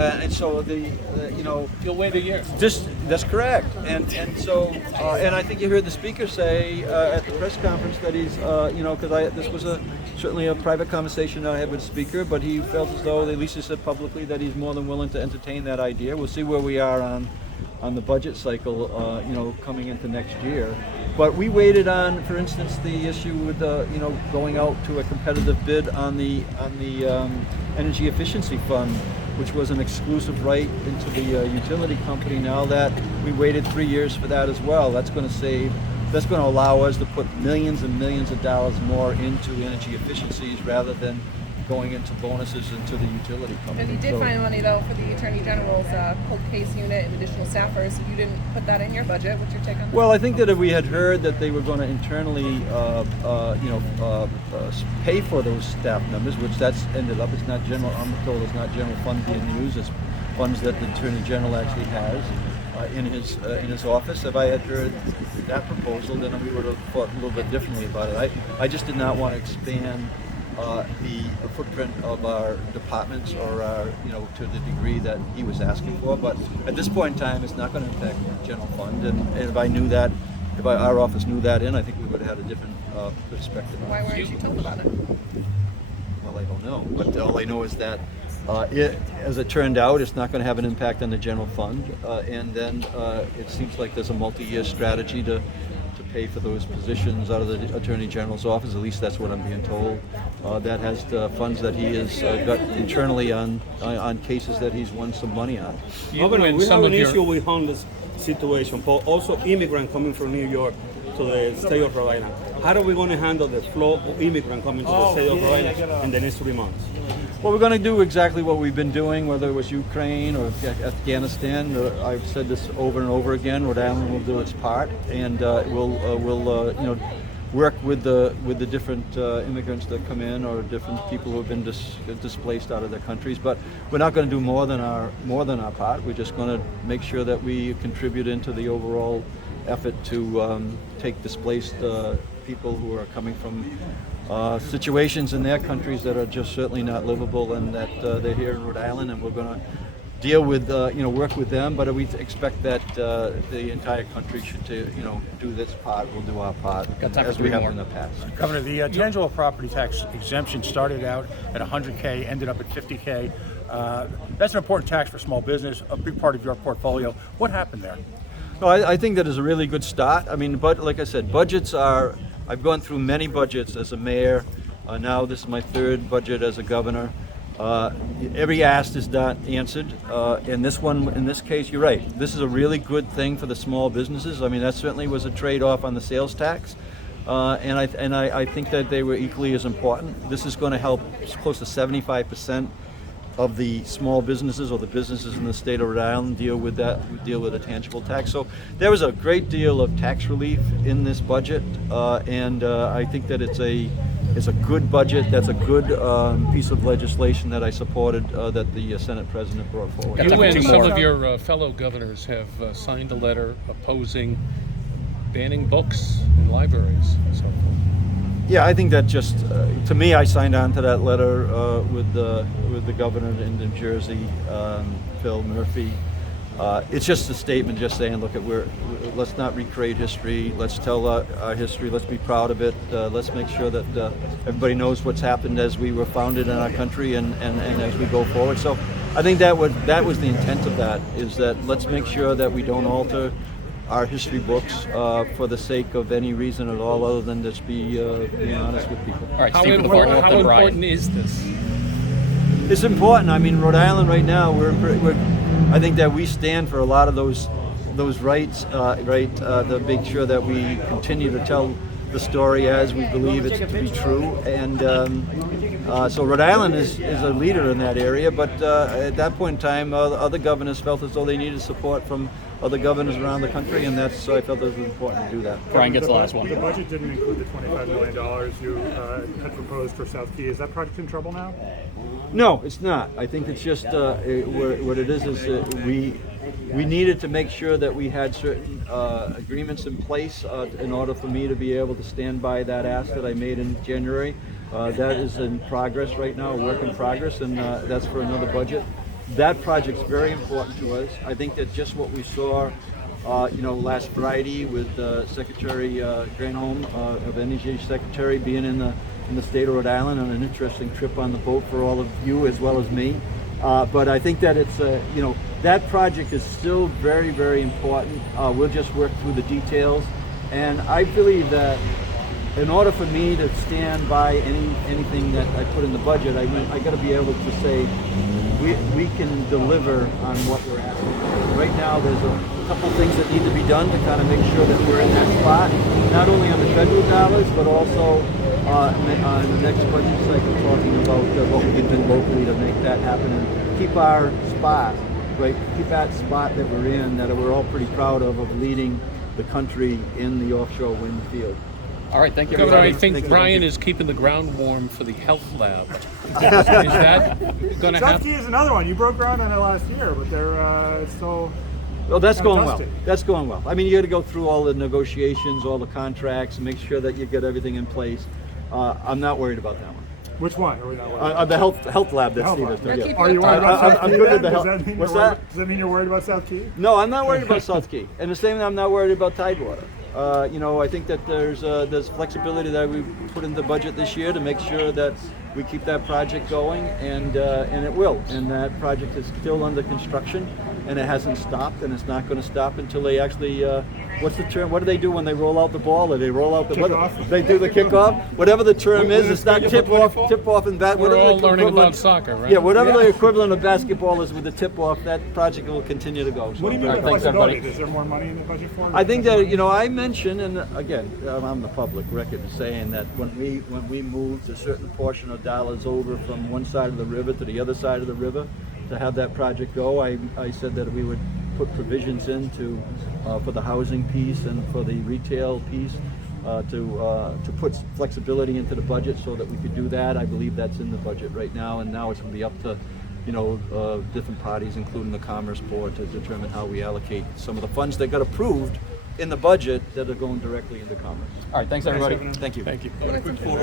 And so You'll wait a year. that's correct. And so and I think you heard the speaker say at the press conference that he's because this was certainly a private conversation I had with the speaker, but he felt as though, at least he said publicly, that he's more than willing to entertain that idea. We'll see where we are on the budget cycle, coming into next year. But we waited on, for instance, the issue with going out to a competitive bid on the energy efficiency fund, which was an exclusive right into the utility company. Now that we waited 3 years for that as well, that's going to allow us to put millions and millions of dollars more into energy efficiencies rather than going into bonuses into the utility company. And you did find money, though, for the Attorney General's cold case unit and additional staffers. You didn't put that in your budget. What's your take on that? Well, I think that if we had heard that they were going to internally, pay for those staff members, which that's ended up, it's not general, I'm told it's not general fund being used, it's funds that the Attorney General actually has in his office. If I had heard that proposal, then we would have thought a little bit differently about it. I just did not want to expand the footprint of our departments or to the degree that he was asking for. But at this point in time, it's not going to impact the general fund. And if I knew that, if our office knew that I think we would have had a different perspective. Why weren't you told about it? Well, I don't know. But all I know is that as it turned out, it's not going to have an impact on the general fund. And then it seems like there's a multi-year strategy to pay for those positions out of the Attorney General's office. At least that's what I'm being told. That has the funds that he has got internally on cases that he's won some money on. Governor, we have an issue with homeless situation, but also immigrants coming from New York to the state of Rhode Island. How are we going to handle the flow of immigrants coming to the state of Rhode Island in the next 3 months? Well, we're going to do exactly what we've been doing, whether it was Ukraine or Afghanistan. I've said this over and over again. Rhode Island will do its part, and we'll work with the different immigrants that come in or different people who have been displaced out of their countries. But we're not going to do more than our part. We're just going to make sure that we contribute into the overall effort to take displaced people who are coming from situations in their countries that are just certainly not livable, and that they're here in Rhode Island, and we're going to deal with, work with them. But we expect that the entire country should, do this part. We'll do our part as we have in the past. Governor, the tangible property tax exemption started out at $100K, ended up at $50K. That's an important tax for small business, a big part of your portfolio. What happened there? Well, I think that is a really good start. I mean, but like I said, budgets are. I've gone through many budgets as a mayor. Now this is my third budget as a governor. Every ask is not answered. In this case, you're right. This is a really good thing for the small businesses. I mean, that certainly was a trade-off on the sales tax, and I think that they were equally as important. This is going to help close to 75% of the small businesses or the businesses in the state of Rhode Island deal with a tangible tax. So there was a great deal of tax relief in this budget, and I think that it's a good budget. That's a good piece of legislation that I supported, that the Senate President brought forward. You and some of your fellow governors have signed a letter opposing banning books in libraries and so forth. Yeah, I think that just, to me, I signed on to that letter with the governor in New Jersey, Phil Murphy. It's just a statement just saying, look, let's not recreate history. Let's tell our history. Let's be proud of it. Let's make sure that everybody knows what's happened as we were founded in our country and as we go forward. So I think that was the intent of that, is that let's make sure that we don't alter our history books for the sake of any reason at all other than just being honest with people. All right, How Steve, important is this? It's important. I mean, Rhode Island right now, I think that we stand for a lot of those rights, to make sure that we continue to tell the story as we believe it to be true. And so Rhode Island is a leader in that area, but at that point in time, other governors felt as though they needed support from other governors around the country, and so I felt it was important to do that. Brian gets the last one. The budget didn't include the $25 million you had proposed for South Key. Is that project in trouble now? No, it's not. I think it's just what it is we needed to make sure that we had certain agreements in place in order for me to be able to stand by that ask that I made in January. That is in progress right now, a work in progress, and that's for another budget. that project's very important to us. I think that just what we saw, last Friday with Secretary Granholm of Energy Secretary being in the state of Rhode Island on an interesting trip on the boat for all of you as well as me. But I think that it's that project is still very, very important. We'll just work through the details, and I believe that in order for me to stand by anything that I put in the budget, I got to be able to say we can deliver on what we're asking for. Right now, there's a couple things that need to be done to kind of make sure that we're in that spot, not only on the federal dollars, but also on the next budget cycle, talking about what we can do locally to make that happen and keep our spot, right? Keep that spot that we're in, that we're all pretty proud of leading the country in the offshore wind field. All right, thank you. Governor, I everybody. think Brian is keeping the ground warm for the health lab. Is that going to South happen? Key is another one. You broke ground on it last year, but they're still. Well, that's going well. Fantastic. That's going well. I mean, you got to go through all the negotiations, all the contracts, and make sure that you get everything in place. I'm not worried about that one. Which one? Are we not worried? The health lab that Health Steve lab. has done. They're Yeah. keeping Are you it worried about I'm South Key? good with then? the Does health- that mean What's you're worried- that? Does that mean you're worried about South Key? No, I'm not worried about South Key, and the same I'm not worried about Tidewater. I think that there's flexibility that we put in the budget this year to make sure that we keep that project going, and it will. And that project is still under construction, and it hasn't stopped, and it's not going to stop until they actually. What's the term? What do they do when they roll out the ball? Or they roll out the Kickoff. They do the kickoff. Whatever the term is, it's not tip off, and that. We're whatever all the learning equivalent- about soccer, right? Yeah, whatever the equivalent of basketball is with the tip off, that project will continue to go. So What do you mean I'm by very- thanks, flexibility? everybody. Is there more money in the budget for it? I think that I mentioned, and again, I'm on the public record saying that when we moved a certain portion of dollars over from one side of the river to the other side of the river to have that project go, I said that we would put provisions into for the housing piece and for the retail piece to put flexibility into the budget so that we could do that. I believe that's in the budget right now, and now it's going to be up to different parties, including the Commerce Board, to determine how we allocate some of the funds that got approved in the budget that are going directly into commerce. All right, thanks everybody. Governor. Thank you. Thank you.